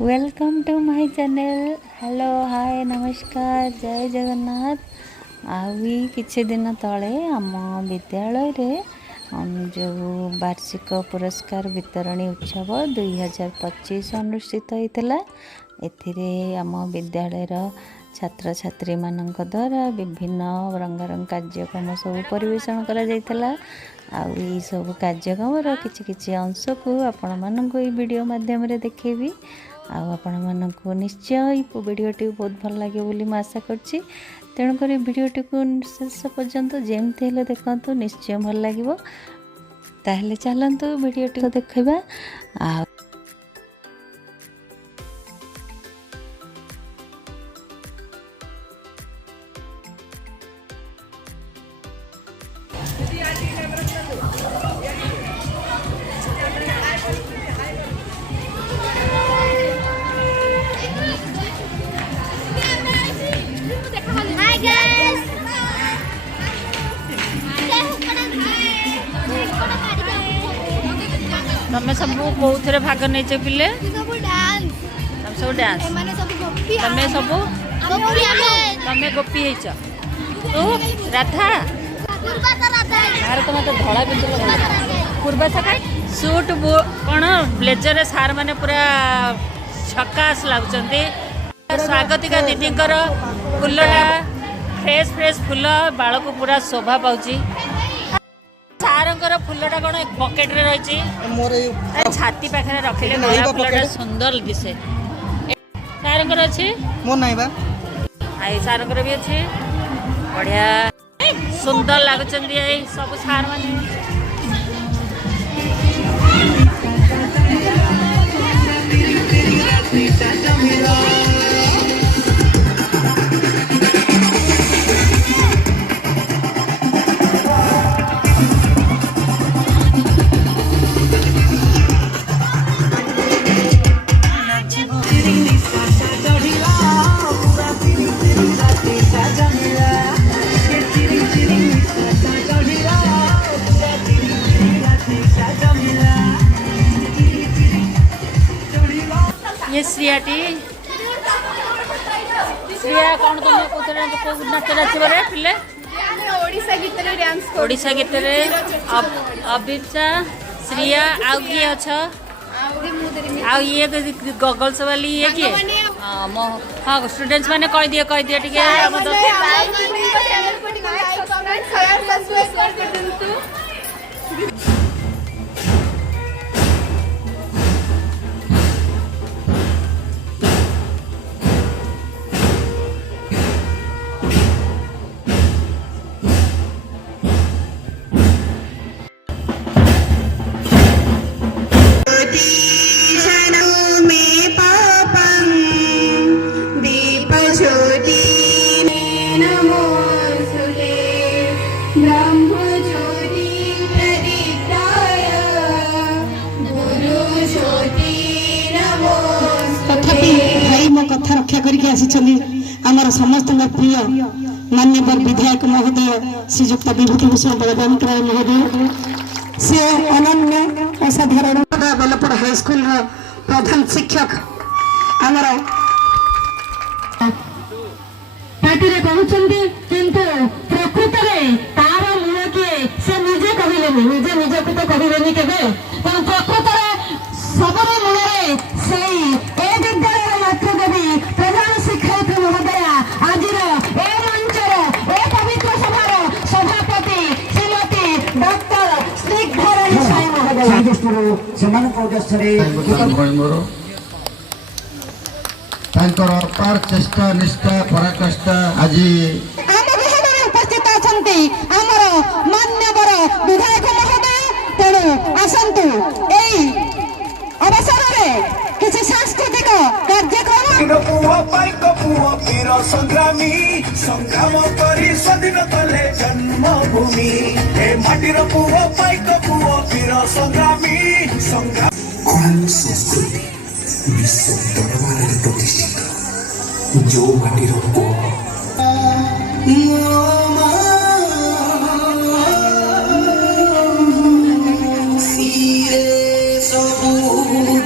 Welcome to my channel. Hello hi नमस्कार जय जगन्नाथ। आवी किछि दिन तले आम विद्यालय रे जो वार्षिक पुरस्कार वितरणी उत्सव 2025 अनुष्ठित होता। एथिरे आम विद्यालयर छात्र छात्री मानक द्वारा विभिन्न रंगारंग कार्यक्रम सब परिवेषण करा जायतला। आउ ई सब कार्यक्रम किछि किछि अंश को आपण मानक ई वीडियो माध्यम रे देखेबी। आपण मानक निश्चय वीडियोटी बहुत भल लगे बोली मैं आशा करछि। तेणुक वीडियोटी को शेष पर्यंत जमती हेले देखंतु निश्चय भल लगे। ताहले चलंतु वीडियोटी को देखबा। तमें सब कौन भाग नहीं पिले तुम सब डांस तमें सब तमें गोपी है तू राधा तुम तो धड़ा पिंधल पूर्वा सका सूट कौन ब्लेजर सार मैंने पूरा झकास लगुंट। स्वागतिका दीदी फुलटा फ्रेश फ्रेश फुल बाल को पूरा शोभा पाऊँ। सारंकर फुलटा कौन पकेट रे रही छाती पाखे रखिले माला फुलटा सुंदर दिसे। सारंकर अच्छी मोर नहीं बा आई सारंकर भी अच्छी बढ़िया सुंदर लगुंट सब सार माने। ये श्रियाटी श्रिया कौन तुम नाच नाचवे पिले ओडिशा गीत रे अभिचा श्रिया आउ किए अच्छ आउ ये गगल्स वाली ये किए हाँ स्टूडेंट्स मैंने कह दिए टिके कथा रक्षा करमर समस्त प्रिय मान्यवर विधायक महोदय श्रीजुक्त विभूतिभूषण बलवंत राय महोदय से अनन्य असाधारण बेलपड़ हाईस्कल प्रधान शिक्षक आमर पार्टी कहते किंतु प्रकृत में तार मूल किए से निजे कहले निजे निजे को तो कहबेनी केबे प्रकृत सबरे मूल से विद्यालय मातृ देवी प्रधान शिक्षयित्री महोदय आज मंचर ए पवित्र सभार सभापति श्रीमती डॉक्टर स्निग्धाराणी साई महोदय पार चेष्टा निष्ठा पराकाष्ठा आज उपस्थित अच्छा आमर मान्यवर विधायक महोदय तेणु आसतु अवसर में किसी सांस्कृतिक कार्यक्रम संग्रामी संग्राम करी स्वाधीन कले जन्मभूमि माटीर पुओ पाइक पुओ वीर संग्रामी संग्राम संस्कृति विश्व दरबार प्रतिष्ठित जो माटीर पुओ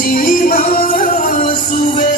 जीवा सुबे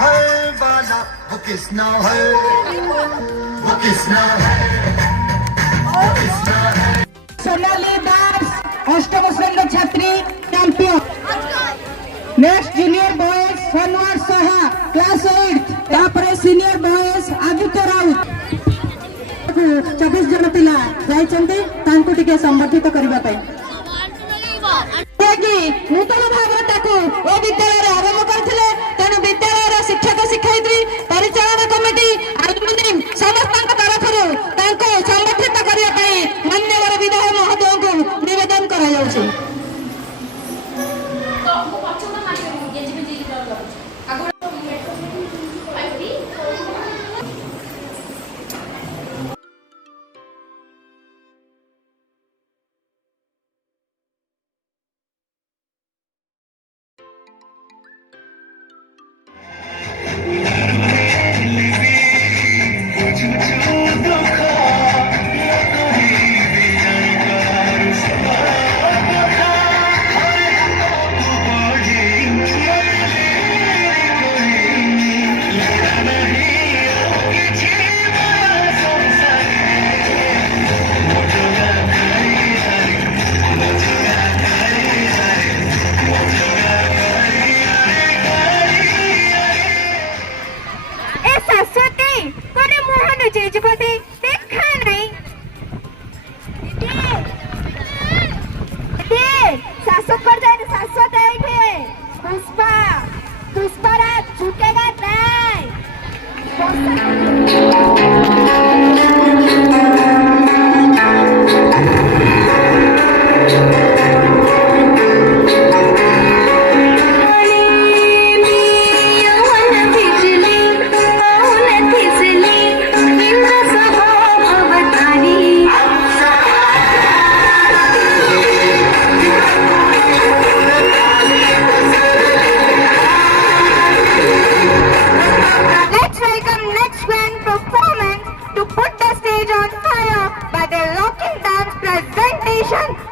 है वाला वो किसना है, वो किसना है, वो किसना है। सोनाली दास अष्टम श्रेणी छात्री चैंपियन। नेक्स्ट जूनियर बॉयज सनवार साहा क्लास 8 तापर सीनियर बॉयज आदित्य राउत 24 जन पिला जाइछन्ते तांको टिके संबर्धित करबा पई नूतन भाव ओ विद्यालय आरंभ करथिले तेणु विद्यालय शिक्षक शिक्षयित्री परिचालन कमिटी आलुमिनी समस्त तरफ संगठित करने मान्यवर विधायक महोदय को निवेदन कर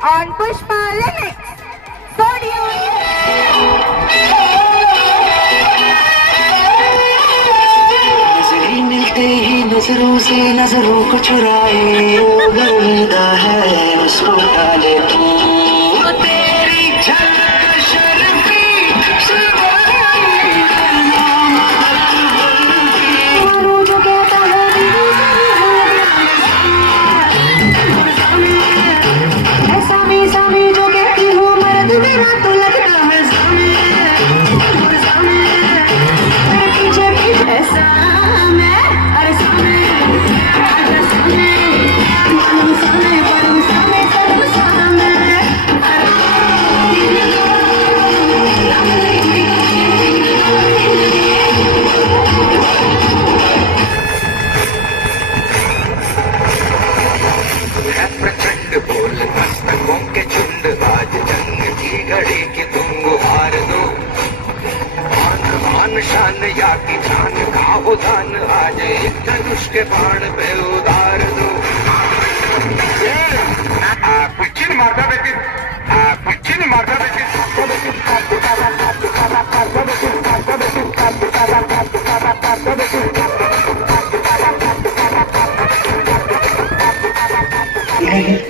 on Pushpa Limits. नजरें मिलते ही नजरों से नजरों को चुराए गर्दा है उसको डाले तू तेरी झलक शर्फी शान या की जान खाओ दान आज एक धनुष के बाण पे उतार दो पिछिन मारता बेटी पिछिन मारता बेटी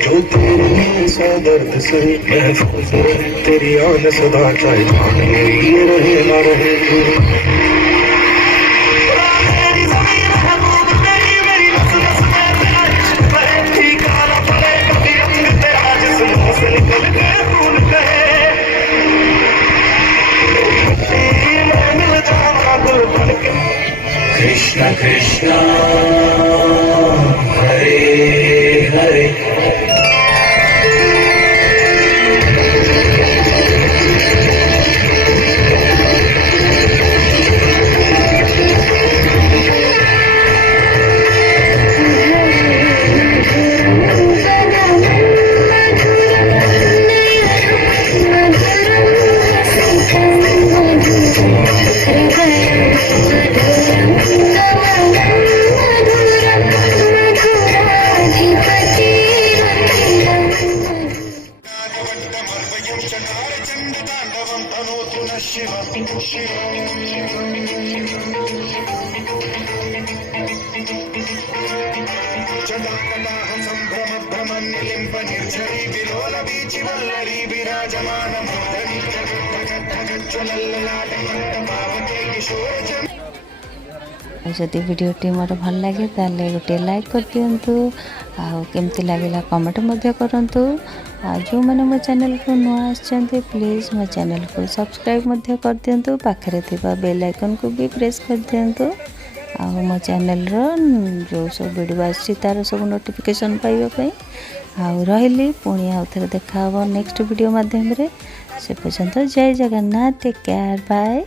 जो तेरे सौ दर्द से महफूज रहे तेरी आन सदा चाहे जाने ये रहे ना रहे कृष्ण कृष्ण हरे हरे लिंप निर्झरी विलोल बीच वल्लरी विराजमान माधवी जगज्ज्वलल्ललाट पावके किशोर जदि वीडियोटी मोर भल लगे ताले गोटे लाइक कर दिंतु आमती लगेगा कमेंट करूँ जो मैंने मो चैनल को नुआ आसछन्ते प्लीज़ मो चैनल को सब्सक्राइब कर दिंतु पाखरे थिबा बेल आइकन को भी प्रेस कर दिंतु आ मो चैनल रो जो सब वीडियो आसी तार सब नोटिफिकेशन पाइबा रही पुणी आउ थे देखा नेक्स्ट वीडियो माध्यम से पर्यंत जय जगन्नाथ टेक केयर बाय।